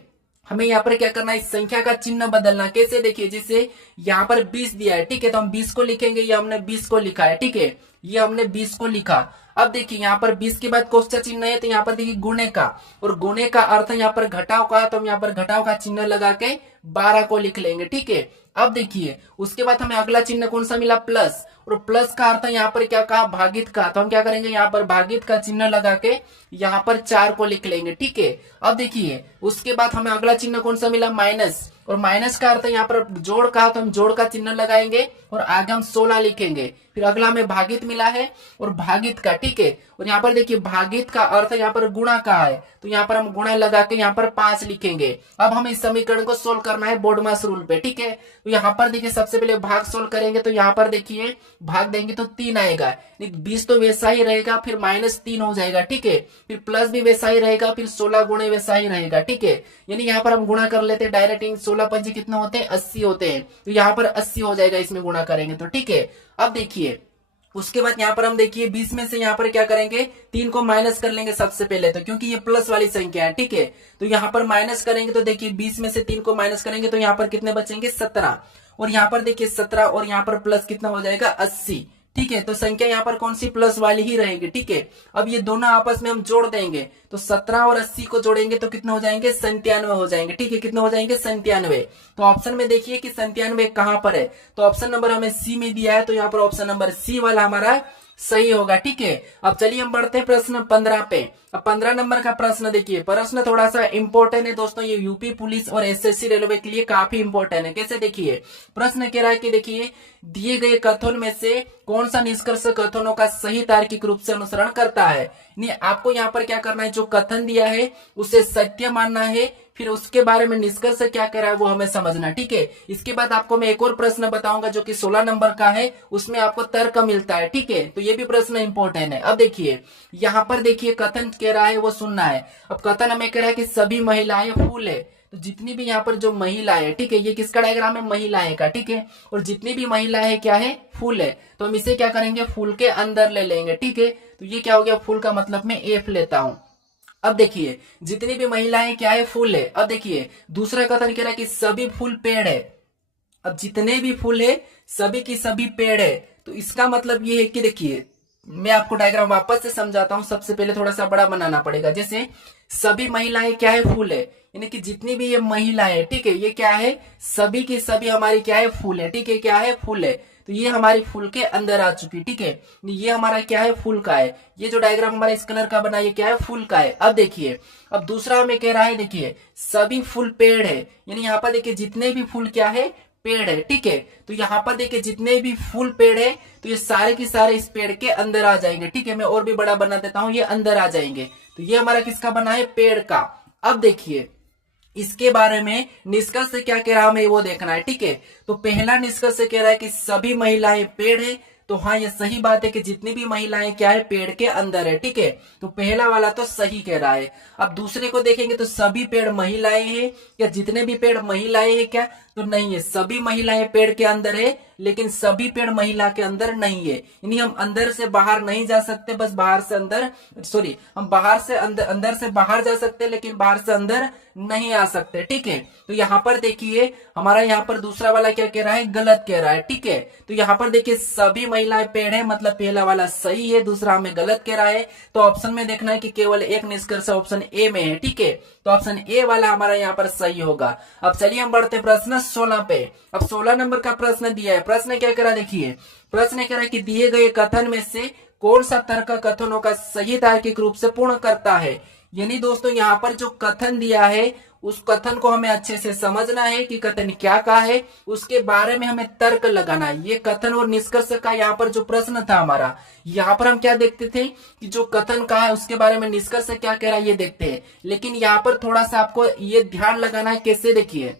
हमें यहाँ पर क्या करना है, इस संख्या का चिन्ह बदलना। कैसे, देखिए जैसे यहाँ पर 20 दिया है, ठीक है, तो हम 20 को लिखेंगे, ये हमने 20 को लिखा है, ठीक है, ये हमने 20 को लिखा। अब देखिए यहाँ पर 20 के बाद क्वेश्चन चिन्ह है, तो यहाँ पर देखिए गुणे का, और गुणे का अर्थ यहाँ पर घटाव का, तो हम यहाँ पर घटाव का चिन्ह लगा के 12 को लिख लेंगे, ठीक है। अब देखिए उसके बाद हमें अगला चिन्ह कौन सा मिला, प्लस, और प्लस का अर्थ यहाँ पर क्या कहा, भागित का, तो हम क्या करेंगे, यहाँ पर भागित का चिन्ह लगा के यहाँ पर 4 को लिख लेंगे, ठीक है। अब देखिए उसके बाद हमें अगला चिन्ह कौन सा मिला, माइनस, और माइनस का अर्थ यहाँ पर जोड़ का, तो हम जोड़ का चिन्ह लगाएंगे और आगे हम 16 लिखेंगे। फिर अगला हमें भागित मिला है और भागित का, ठीक है, और यहाँ पर देखिए भागित का अर्थ यहाँ पर गुणा का है, तो यहाँ पर हम गुणा लगा के यहाँ पर 5 लिखेंगे। अब हमें इस समीकरण को सोल्व करना है बोर्डमास रूल पे, ठीक है। तो यहाँ पर देखिए सबसे पहले भाग सोल्व करेंगे, तो यहाँ पर देखिए भाग देंगे तो 3 आएगा, 20 तो वैसा ही रहेगा, फिर -3 हो जाएगा, ठीक है, फिर प्लस भी वैसा ही रहेगा, फिर 16 गुणे वैसा ही रहेगा, ठीक है। यानी यहाँ पर हम गुणा कर लेते हैं डायरेक्ट, 16 पंजे कितने होते हैं, 80 होते हैं, तो यहाँ पर 80 हो जाएगा इसमें गुणा करेंगे तो, ठीक है। अब देखिए उसके बाद यहाँ पर हम देखिए 20 में से यहाँ पर क्या करेंगे, 3 को माइनस कर लेंगे सबसे पहले, तो क्योंकि ये प्लस वाली संख्या है, ठीक है, तो यहाँ पर माइनस करेंगे, तो देखिए 20 में से 3 को माइनस करेंगे तो यहाँ पर कितने बचेंगे, 17, और यहाँ पर देखिए 17 और यहाँ पर प्लस कितना हो जाएगा, 80, ठीक है। तो संख्या यहाँ पर कौन सी, प्लस वाली ही रहेगी, ठीक है। अब ये दोनों आपस में हम जोड़ देंगे, तो 17 और 80 को जोड़ेंगे तो कितना हो जाएंगे, 97 हो जाएंगे, ठीक है, कितने हो जाएंगे, 97। तो ऑप्शन में देखिए कि 97 कहां पर है, तो ऑप्शन नंबर हमें सी में दिया है, तो यहाँ पर ऑप्शन नंबर सी वाला हमारा सही होगा, ठीक है। अब चलिए हम बढ़ते हैं प्रश्न 15 पे। अब 15 नंबर का प्रश्न देखिए, प्रश्न थोड़ा सा इंपॉर्टेंट है दोस्तों, ये यूपी पुलिस और एसएससी रेलवे के लिए काफी इंपॉर्टेंट है। कैसे, देखिए प्रश्न कह रहा है कि देखिए दिए गए कथन में से कौन सा निष्कर्ष कथनों का सही तार्किक रूप से अनुसरण करता है। नहीं, आपको यहाँ पर क्या करना है, जो कथन दिया है उसे सत्य मानना है, फिर उसके बारे में निष्कर्ष क्या कह रहा है वो हमें समझना, ठीक है। इसके बाद आपको मैं एक और प्रश्न बताऊंगा जो कि 16 नंबर का है, उसमें आपको तर्क मिलता है, ठीक है, तो ये भी प्रश्न इंपॉर्टेंट है। अब देखिए यहाँ पर देखिए कथन कह रहा है वो सुनना है। अब कथन हमें कह रहा है कि सभी महिलाएं फूल है, तो जितनी भी यहाँ पर जो महिलाएं है, ठीक है, ये किसका डायग्राम है, महिलाएं का, ठीक है, और जितनी भी महिलाएं क्या है, फूल है, तो हम इसे क्या करेंगे, फूल के अंदर ले लेंगे, ठीक है। तो ये क्या हो गया, फूल का मतलब मैं एफ लेता हूं। अब देखिए जितनी भी महिलाएं क्या है, फूल है। अब देखिए दूसरा कथन कह रहा है कि सभी फूल पेड़ है। अब जितने भी फूल है सभी की सभी पेड़ है, तो इसका मतलब ये है कि देखिए मैं आपको डायग्राम वापस से समझाता हूं, सबसे पहले थोड़ा सा बड़ा बनाना पड़ेगा। जैसे सभी महिलाएं क्या है, फूल है, यानी कि जितनी भी ये महिलाएं, ठीक है, ये क्या है, सभी की सभी हमारी क्या है, फूल है, ठीक है, क्या है, फूल है, तो ये हमारी फूल के अंदर आ चुकी, ठीक है, ये हमारा क्या है, फूल का है। ये जो डायग्राम हमारा इस कलर का बना ये क्या है, फूल का है। अब देखिए अब दूसरा हमें कह रहा है, देखिए सभी फूल पेड़ है, यानी यहाँ पर देखिए जितने भी फूल क्या है, पेड़ है, ठीक है, तो यहाँ पर देखिए जितने भी फूल पेड़ है तो ये सारे के सारे इस पेड़ के अंदर आ जाएंगे, ठीक है। मैं और भी बड़ा बना देता हूं, ये अंदर आ जाएंगे, तो ये हमारा किसका बना है, पेड़ का। अब देखिए इसके बारे में निष्कर्ष क्या कह रहा है हमें वो देखना है, ठीक है। तो पहला निष्कर्ष कह रहा है कि सभी महिलाएं पेड़ है, तो हाँ ये सही बात है कि जितनी भी महिलाएं क्या है, पेड़ के अंदर है, ठीक है, तो पहला वाला तो सही कह रहा है। अब दूसरे को देखेंगे तो सभी पेड़ महिलाएं हैं, या जितने भी पेड़ महिलाएं हैं क्या, तो नहीं है, सभी महिलाएं पेड़ के अंदर है लेकिन सभी पेड़ महिला के अंदर नहीं है, यानी हम अंदर से बाहर नहीं जा सकते, बस बाहर से अंदर, सॉरी हम बाहर से अंदर, अंदर से बाहर जा सकते लेकिन बाहर से अंदर नहीं आ सकते, ठीक है। तो यहाँ पर देखिए हमारा यहाँ पर दूसरा वाला क्या कह रहा है, गलत कह रहा है, ठीक है। तो यहाँ पर देखिए सभी महिलाएं पेड़ है, मतलब पहला वाला सही है, दूसरा हमें गलत कह रहा है। तो ऑप्शन में देखना है कि केवल एक निष्कर्ष ऑप्शन ए में है, ठीक है, तो ऑप्शन ए वाला हमारा यहाँ पर सही होगा। अब चलिए हम बढ़ते प्रश्न 16 पे। अब 16 नंबर का प्रश्न दिया है, प्रश्न क्या करा, देखिए प्रश्न कह रहा है कि दिए गए कथन में से कौन सा तर्क कथनों का सही तार्किक रूप से पूर्ण करता है। यानी दोस्तों यहाँ पर जो कथन दिया है उस कथन को हमें अच्छे से समझना है कि कथन क्या कहा है, उसके बारे में हमें तर्क लगाना है। ये कथन और निष्कर्ष का यहाँ पर जो प्रश्न था हमारा, यहाँ पर हम क्या देखते थे कि जो कथन कहा है उसके बारे में निष्कर्ष क्या कह रहा है ये देखते हैं, लेकिन यहाँ पर थोड़ा सा आपको ये ध्यान लगाना है। कैसे, देखिए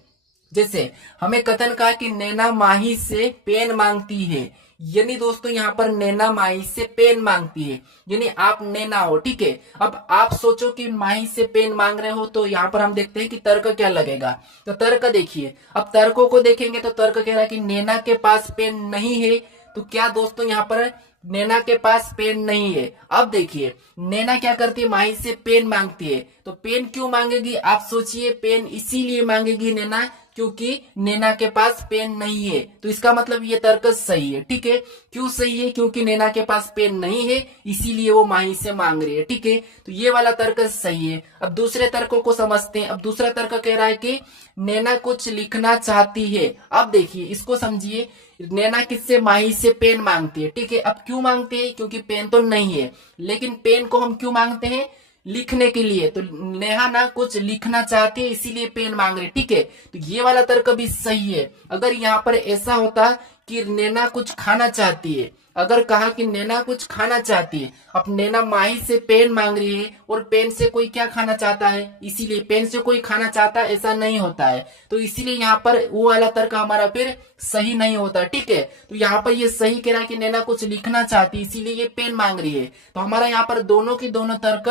जैसे हमें कथन कहा कि नैना माही से पेन मांगती है, यानी दोस्तों यहाँ पर नैना माही से पेन मांगती है, यानी आप नैना हो, ठीक है। अब आप सोचो कि माही से पेन मांग रहे हो, तो यहाँ पर हम देखते हैं कि तर्क क्या लगेगा। तो तर्क देखिए, अब तर्कों को देखेंगे तो तर्क कह रहा है कि नैना के पास पेन नहीं है, तो क्या दोस्तों यहाँ पर नैना के पास पेन नहीं है। अब देखिए नैना क्या करती है, माही से पेन मांगती है। तो पेन क्यों मांगेगी आप सोचिए, पेन इसीलिए मांगेगी नैना क्योंकि नैना के पास पेन नहीं है। तो इसका मतलब ये तर्क सही है। ठीक है, क्यों सही है, क्योंकि नैना के पास पेन नहीं है इसीलिए वो माही से मांग रही है। ठीक है, तो ये वाला तर्क सही है। अब दूसरे तर्कों को समझते हैं। अब दूसरा तर्क कह रहा है कि नैना कुछ लिखना चाहती है। अब देखिए इसको समझिए, नैना किससे, माही से पेन मांगती है। ठीक है, अब क्यों मांगते हैं, क्योंकि पेन तो नहीं है, लेकिन पेन को हम क्यों मांगते हैं, लिखने के लिए। तो नेहा ना कुछ लिखना चाहती है इसीलिए पेन मांग रही। ठीक है, तो ये वाला तर्क भी सही है। अगर यहाँ पर ऐसा होता कि नैना कुछ खाना चाहती है, अगर कहा कि नैना कुछ खाना चाहती है, अब नैना माही से पेन मांग रही है और पेन से कोई क्या खाना चाहता है, इसीलिए पेन से कोई खाना चाहता है ऐसा नहीं होता है। तो इसीलिए यहाँ पर वो वाला तर्क हमारा फिर सही नहीं होता। ठीक है, तो यहाँ पर ये सही कह रहा है कि नैना कुछ लिखना चाहती है इसीलिए ये पेन मांग रही है। तो हमारा यहाँ पर दोनों की दोनों तर्क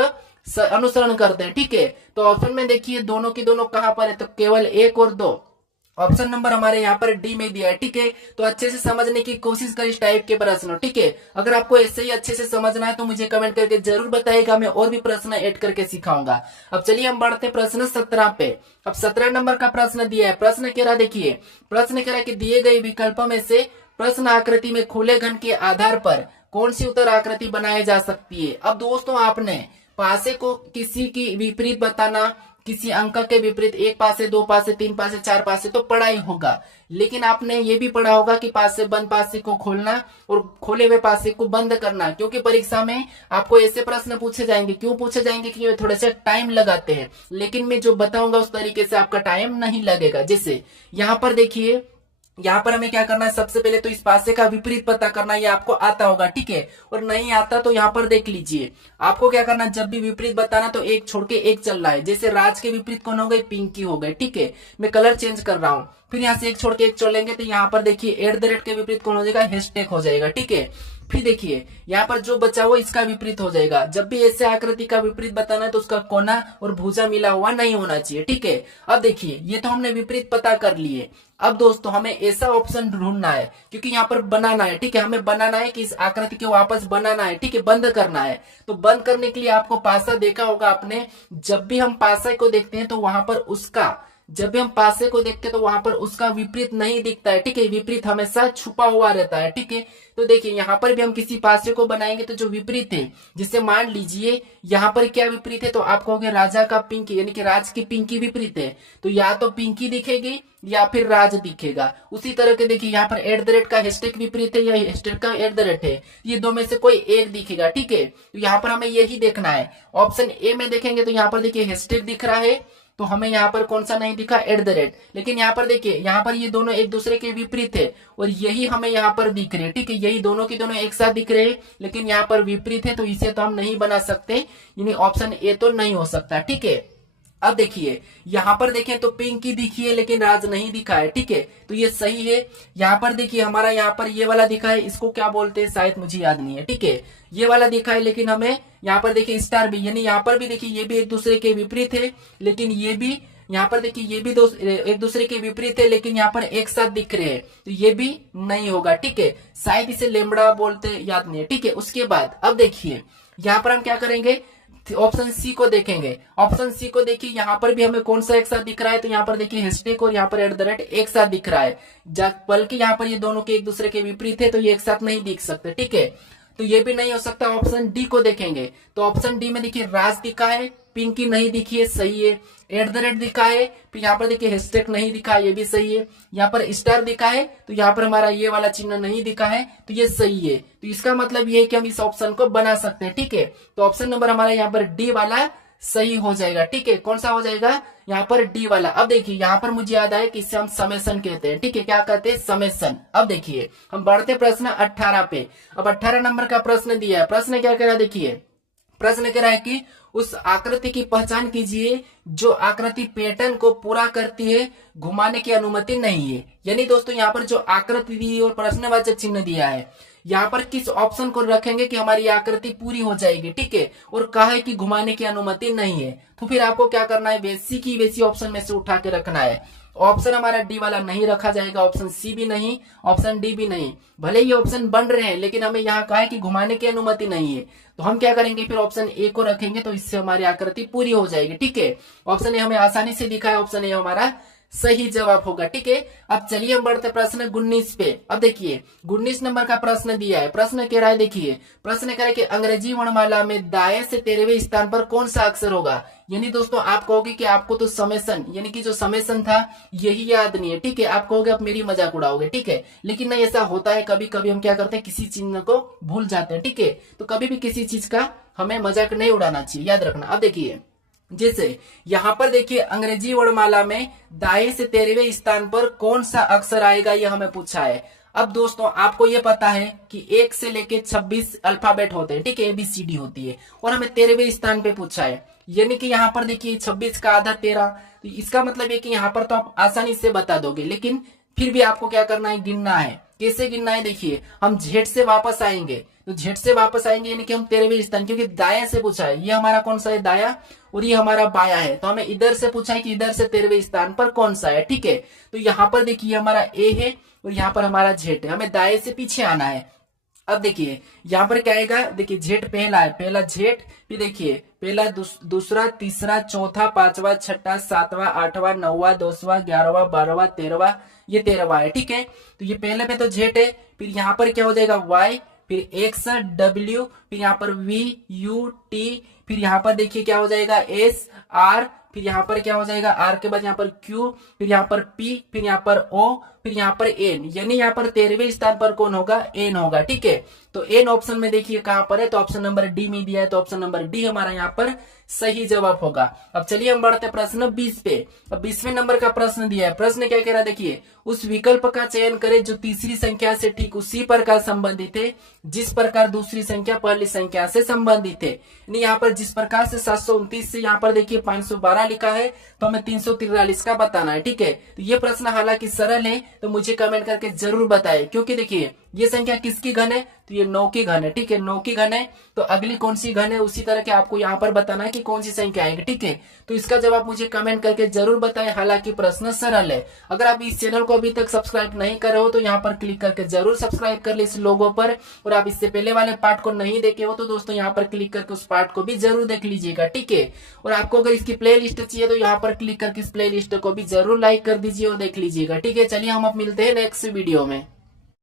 अनुसरण करते हैं। ठीक है, तो ऑप्शन में देखिए दोनों की दोनों कहां पर है, तो केवल 1 और 2। ऑप्शन नंबर हमारे यहाँ पर डी में दिया है। ठीक है, तो अच्छे से समझने की कोशिश कर इस टाइप के प्रश्न। ठीक है, अगर आपको ऐसे ही अच्छे से समझना है तो मुझे कमेंट करके जरूर बताइएगा, मैं और भी प्रश्न ऐड करके सिखाऊंगा। अब चलिए हम बढ़ते हैं प्रश्न 17 पे। अब 17 नंबर का प्रश्न दिया है। प्रश्न कह रहा देखिए, प्रश्न कह रहा है कि दिए गए विकल्पों में से प्रश्न आकृति में खुले घन के आधार पर कौन सी उत्तर आकृति बनाई जा सकती है। अब दोस्तों आपने पासे को किसी की विपरीत बताना, किसी अंक के विपरीत, 1 पासे 2 पासे 3 पासे 4 पासे तो पढ़ा ही होगा, लेकिन आपने ये भी पढ़ा होगा कि पासे बंद पासे को खोलना और खोले हुए पासे को बंद करना, क्योंकि परीक्षा में आपको ऐसे प्रश्न पूछे जाएंगे। क्यों पूछे जाएंगे, क्योंकि थोड़े से टाइम लगाते हैं, लेकिन मैं जो बताऊंगा उस तरीके से आपका टाइम नहीं लगेगा। जैसे यहाँ पर देखिए, यहाँ पर हमें क्या करना है, सबसे पहले तो इस पासे का विपरीत पता करना, ये आपको आता होगा। ठीक है, और नहीं आता तो यहाँ पर देख लीजिए, आपको क्या करना, जब भी विपरीत बताना तो एक छोड़ के एक चल रहा है। जैसे राज के विपरीत कौन हो गए, पिंकी हो गए। ठीक है, मैं कलर चेंज कर रहा हूँ, फिर यहाँ से एक छोड़ के एक चलेंगे तो यहाँ पर देखिए @ के विपरीत कौन हो जाएगा, हैशटैग हो जाएगा। ठीक है, फिर देखिए यहाँ पर जो बचा वो इसका विपरीत हो जाएगा। जब भी ऐसे आकृति का विपरीत बताना है तो उसका कोना और भुजा मिला हुआ नहीं होना चाहिए। ठीक है, अब देखिए ये तो हमने विपरीत पता कर लिए। अब दोस्तों हमें ऐसा ऑप्शन ढूंढना है, क्योंकि यहाँ पर बनाना है। ठीक है, हमें बनाना है कि इस आकृति को वापस बनाना है। ठीक है, बंद करना है। तो बंद करने के लिए आपको पासा देखा होगा आपने, जब भी हम पासा को देखते हैं तो वहां पर उसका, जब भी हम पासे को देखते हैं तो वहां पर उसका विपरीत नहीं दिखता है। ठीक है, विपरीत हमेशा छुपा हुआ रहता है। ठीक है, तो देखिए यहाँ पर भी हम किसी पासे को बनाएंगे तो जो विपरीत है, जिससे मान लीजिए यहाँ पर क्या विपरीत है, तो आप कहोगे राजा का पिंकी, यानी कि राज की पिंकी विपरीत है, तो या तो पिंकी दिखेगी या फिर राज दिखेगा। उसी तरह के देखिए यहाँ पर @ का हैशटैग विपरीत है या हैशटैग का @ है, ये दो में से कोई एक दिखेगा। ठीक है, तो यहाँ पर हमें यही देखना है। ऑप्शन ए में देखेंगे तो यहाँ पर देखिए हैशटैग दिख रहा है, तो हमें यहाँ पर कौन सा नहीं दिखा, @ लेकिन यहाँ पर देखिए यहाँ पर ये दोनों एक दूसरे के विपरीत है और यही हमें यहाँ पर दिख रहे हैं। ठीक है, यही दोनों की दोनों एक साथ दिख रहे हैं, लेकिन यहाँ पर विपरीत है, तो इसे तो हम नहीं बना सकते, यानी ऑप्शन ए तो नहीं हो सकता। ठीक है, अब देखिए यहाँ पर देखें तो पिंकी दिखी है लेकिन राज नहीं दिखा है। ठीक है, तो ये सही है। यहाँ पर देखिए हमारा यहाँ पर ये वाला दिखा है, इसको क्या बोलते हैं शायद मुझे याद नहीं है। ठीक है, ये वाला दिखा है, लेकिन हमें यहाँ पर देखिए स्टार भी, यानी यहाँ पर भी देखिए ये भी एक दूसरे के विपरीत है, लेकिन ये भी यहाँ पर देखिए ये भी एक दूसरे के विपरीत है, लेकिन यहाँ पर एक साथ दिख रहे हैं, तो ये भी नहीं होगा। ठीक है, शायद इसे लेमड़ा बोलते, याद नहीं है। ठीक है, उसके बाद अब देखिए यहाँ पर हम क्या करेंगे, ऑप्शन सी को देखेंगे। ऑप्शन सी को देखिए यहाँ पर भी हमें कौन सा एक साथ दिख रहा है, तो यहाँ पर देखिए हैशटैग और यहाँ पर @ एक साथ दिख रहा है, बल्कि यहाँ पर ये दोनों के एक दूसरे के विपरीत है, तो ये एक साथ नहीं दिख सकते। ठीक है, तो ये भी नहीं हो सकता। ऑप्शन डी को देखेंगे तो ऑप्शन डी में देखिए राज दिखा है, पिंकी नहीं दिखी है, सही है। @ दिखा है, फिर यहाँ पर देखिए हैशटैग नहीं दिखा है, ये भी सही है। यहाँ पर स्टार दिखा है, तो यहाँ पर हमारा ये वाला चिन्ह नहीं दिखा है, तो ये सही है। तो इसका मतलब ये है कि हम इस ऑप्शन को बना सकते हैं। ठीक है, तो ऑप्शन नंबर हमारा यहाँ पर डी वाला सही हो जाएगा। ठीक है, कौन सा हो जाएगा, यहाँ पर डी वाला। अब देखिए यहाँ पर मुझे याद आया कि इसे हम समेसन कहते हैं। ठीक है, क्या कहते हैं, समेसन। अब देखिए हम बढ़ते प्रश्न 18 पे। अब 18 नंबर का प्रश्न दिया है। प्रश्न क्या कह रहा है, देखिए प्रश्न कह रहा है कि उस आकृति की पहचान कीजिए जो आकृति पैटर्न को पूरा करती है, घुमाने की अनुमति नहीं है। यानी दोस्तों यहाँ पर जो आकृति दी और प्रश्नवाचक चिन्ह दिया है, यहाँ पर किस ऑप्शन को रखेंगे कि हमारी आकृति पूरी हो जाएगी। ठीक है, और कहा है कि घुमाने की अनुमति नहीं है, तो फिर आपको क्या करना है, वैसी की वैसी ऑप्शन में से उठा के रखना है। ऑप्शन हमारा डी वाला नहीं रखा जाएगा, ऑप्शन सी भी नहीं, ऑप्शन डी भी नहीं। भले ये ऑप्शन बन रहे हैं लेकिन हमें यहाँ कहा है कि घुमाने की अनुमति नहीं है, तो हम क्या करेंगे फिर ऑप्शन ए को रखेंगे, तो इससे हमारी आकृति पूरी हो जाएगी। ठीक है, ऑप्शन ए हमें आसानी से दिखा है, ऑप्शन ए हमारा सही जवाब होगा। ठीक है, अब चलिए हम बढ़ते प्रश्न 19 पे। अब देखिए 19 नंबर का प्रश्न दिया है, प्रश्न कह रहा है, देखिए प्रश्न कह रहा है कि अंग्रेजी वर्णमाला में दाएं से 13वें स्थान पर कौन सा अक्षर होगा। यानी दोस्तों आप कहोगे कि आपको तो समेसन यानी कि जो समेसन था यही याद नहीं है। ठीक है, आप कहोगे आप मेरी मजाक उड़ाओगे। ठीक है, लेकिन नहीं, ऐसा होता है, कभी कभी हम क्या करते हैं किसी चिन्ह को भूल जाते हैं। ठीक है, तो कभी भी किसी चीज का हमें मजाक नहीं उड़ाना चाहिए, याद रखना। अब देखिए जैसे यहाँ पर देखिए अंग्रेजी वर्णमाला में दाएं से 13वें स्थान पर कौन सा अक्षर आएगा, यह हमें पूछा है। अब दोस्तों आपको यह पता है कि 1 से लेके 26 अल्फाबेट होते हैं। ठीक है, ABCD होती है, और हमें 13वें स्थान पे पूछा है। यानी कि यहाँ पर देखिए 26 का आधा 13, तो इसका मतलब है कि यहाँ पर तो आप आसानी से बता दोगे, लेकिन फिर भी आपको क्या करना है, गिनना है। कैसे गिनना है, देखिए हम जेड से वापस आएंगे, तो जेड से वापस आएंगे यानी कि हम 13वें स्थान, क्योंकि दाया से पूछा है, ये हमारा कौन सा है, दाया, और ये हमारा बाया है, तो हमें इधर से पूछा है कि इधर से 13वें स्थान पर कौन सा है। ठीक है, तो यहाँ पर देखिए हमारा ए है और यहाँ पर हमारा जेड है, हमें दाएं से पीछे आना है। अब देखिए यहाँ पर क्या आएगा, देखिए जेड पहला है, पहला जेड, फिर देखिए पहला, दूसरा, तीसरा, चौथा, पांचवा, छठा, सातवां, आठवां, नौवां, 10वां, 11वां, 12वां, 13वां, ये 13वां है। ठीक है, तो ये पहले पे तो जेड है, फिर यहाँ पर क्या हो जाएगा वाई, फिर एक्स, डब्ल्यू, फिर यहाँ पर वी, यू, टी, फिर यहाँ पर देखिए क्या हो जाएगा एस, आर, फिर यहाँ पर क्या हो जाएगा आर के बाद यहाँ पर क्यू, फिर यहाँ पर पी, फिर यहाँ पर ओ, फिर यहाँ पर एन, यानी यहाँ पर 13वें स्थान पर कौन होगा, एन होगा। ठीक है, तो एन ऑप्शन में देखिए कहां पर है, तो ऑप्शन नंबर डी में दिया है, तो ऑप्शन नंबर डी हमारा यहाँ पर सही जवाब होगा। अब चलिए हम बढ़ते प्रश्न 20 पे। अब 20वें नंबर का प्रश्न दिया है, प्रश्न क्या कह रहा है, देखिए उस विकल्प का चयन करें जो तीसरी संख्या से ठीक उसी प्रकार संबंधित है जिस प्रकार दूसरी संख्या पहली संख्या से संबंधित है। यहाँ पर जिस प्रकार से 729 से यहाँ पर देखिए 512 लिखा है, तो हमें 343 का बताना है। ठीक है, तो ये प्रश्न हालांकि सरल है, तो मुझे कमेंट करके जरूर बताएं, क्योंकि देखिए ये संख्या किसकी घन है, तो ये 9 की घन है। ठीक है, 9 की घन है, तो अगली कौन सी घन है उसी तरह के आपको यहाँ पर बताना है कि कौन सी संख्या आएगी। ठीक है, तो इसका जवाब मुझे कमेंट करके जरूर बताएं, हालांकि प्रश्न सरल है। अगर आप इस चैनल को अभी तक सब्सक्राइब नहीं करे हो तो यहाँ पर क्लिक करके जरूर सब्सक्राइब कर ले इस लोगो पर, और आप इससे पहले वाले पार्ट को नहीं देखे हो तो दोस्तों यहाँ पर क्लिक करके उस पार्ट को भी जरूर देख लीजिएगा। ठीक है, और आपको अगर इसकी प्ले लिस्ट चाहिए तो यहाँ पर क्लिक करके इस प्ले लिस्ट को भी जरूर लाइक कर दीजिए और देख लीजिएगा। ठीक है, चलिए हम अब मिलते हैं नेक्स्ट वीडियो में।